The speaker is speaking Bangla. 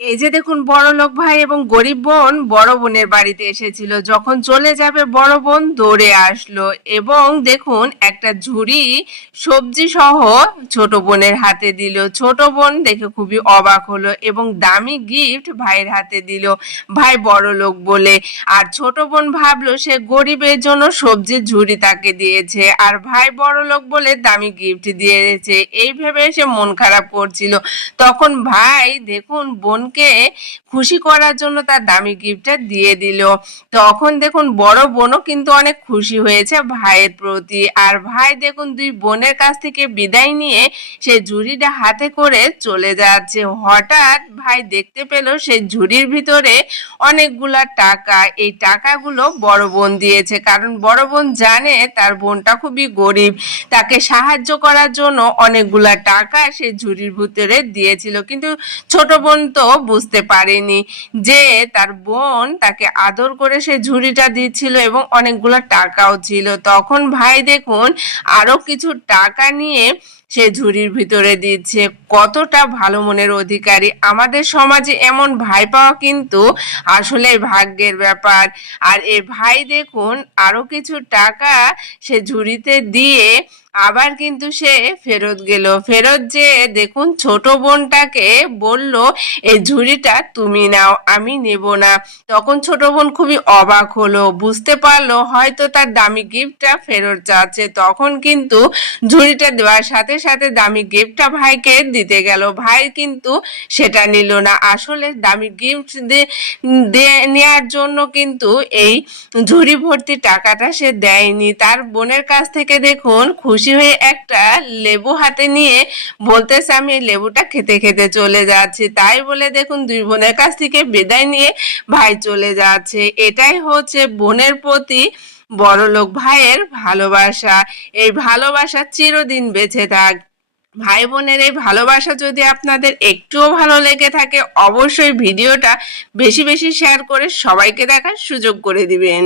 এই যে দেখুন বড়লোক ভাই এবং গরিব বোন বড় বোনের বাড়িতে এসেছিল। যখন চলে যাবে বড় বোন দৌড়ে আসলো এবং দেখুন একটা ঝুড়ি সবজি সহ ছোট বোনের হাতে দিল। ছোট বোন দেখে খুবই অবাক হলো এবং দামি গিফট ভাইয়ের হাতে দিল, ভাই বড়লোক বলে। আর ছোট বোন ভাবলো সে গরিবের জন্য সবজির ঝুড়ি তাকে দিয়েছে আর ভাই বড়লোক বলে দামি গিফট দিয়েছে, এই ভেবে সে মন খারাপ করছিল। তখন ভাই দেখুন বোনকে খুশি করার জন্য তার দামি গিফটটা দিয়ে দিল। তখন দেখুন বড় বোনও কিন্তু অনেক খুশি হয়েছে ভাইয়ের প্রতি। আর ভাই দেখুন দুই বোনের কাছ থেকে বিদায় নিয়ে সে ঝুড়িটা হাতে করে চলে যাচ্ছে। হঠাৎ ভাই দেখতে পেল সেই ঝুড়ির ভিতরে অনেকগুলা টাকা। এই টাকাগুলো বড় বোন দিয়েছে, কারণ বড় বোন জানে তার বোনটা খুবই গরিব, তাকে সাহায্য করার জন্য অনেকগুলা টাকা সে ঝুড়ির ভিতরে দিয়েছিল। কিন্তু ছোট বোন তো বুঝতে পারেনি যে তার বোন তাকে আদর করে সে ঝুড়িটা দিচ্ছিল এবং অনেকগুলো টাকাও ছিল। তখন ভাই দেখুন আরো কিছু টাকা নিয়ে সে ঝুড়ির ভিতরে দিচ্ছে। কতটা ভালো মনের অধিকারী! আমাদের সমাজে এমন ভাই পাওয়া কিন্তু আসলে ভাগ্যের ব্যাপার। আর এ ভাই দেখুন আরো কিছু টাকা সে ঝুড়িতে দিয়ে আবার কিন্তু সে ফেরত গেল। ফেরত যেয়ে দেখুন ছোট বোনটাকে বলল, এই ঝুড়িটা তুমি নাও, আমি নেব না। তখন ছোট বোন খুবই অবাক হলো, বুঝতে পারলো হয়তো তার দামি গিফটটা ফেরত চাচ্ছে। তখন কিন্তু ঝুড়িটা দেওয়ার সাথে সাথে দামি গিফটটা ভাইকে দিতে গেল। ভাই কিন্তু সেটা নিল না। আসলে দামি গিফট নেওয়ার জন্য কিন্তু এই ঝুড়ি ভর্তি টাকাটা সে দেয়নি। তার বোনের কাছ থেকে দেখুন খুশি হয়ে একটা লেবু হাতে নিয়ে বলতেছে আমি এই লেবুটা খেতে খেতে চলে যাচ্ছি। তাই বলে দেখুন দুই বোনের কাছ থেকে বিদায় নিয়ে ভাই চলে যাচ্ছে। এটাই হচ্ছে বোনের প্রতি বড়লোক ভাইয়ের ভালোবাসা। এই ভালোবাসা চিরদিন বেঁচে থাক। ভাই বোনের এই ভালোবাসা যদি আপনাদের একটুও ভালো লেগে থাকে অবশ্যই ভিডিওটা বেশি বেশি শেয়ার করে সবাইকে দেখার সুযোগ করে দিবেন।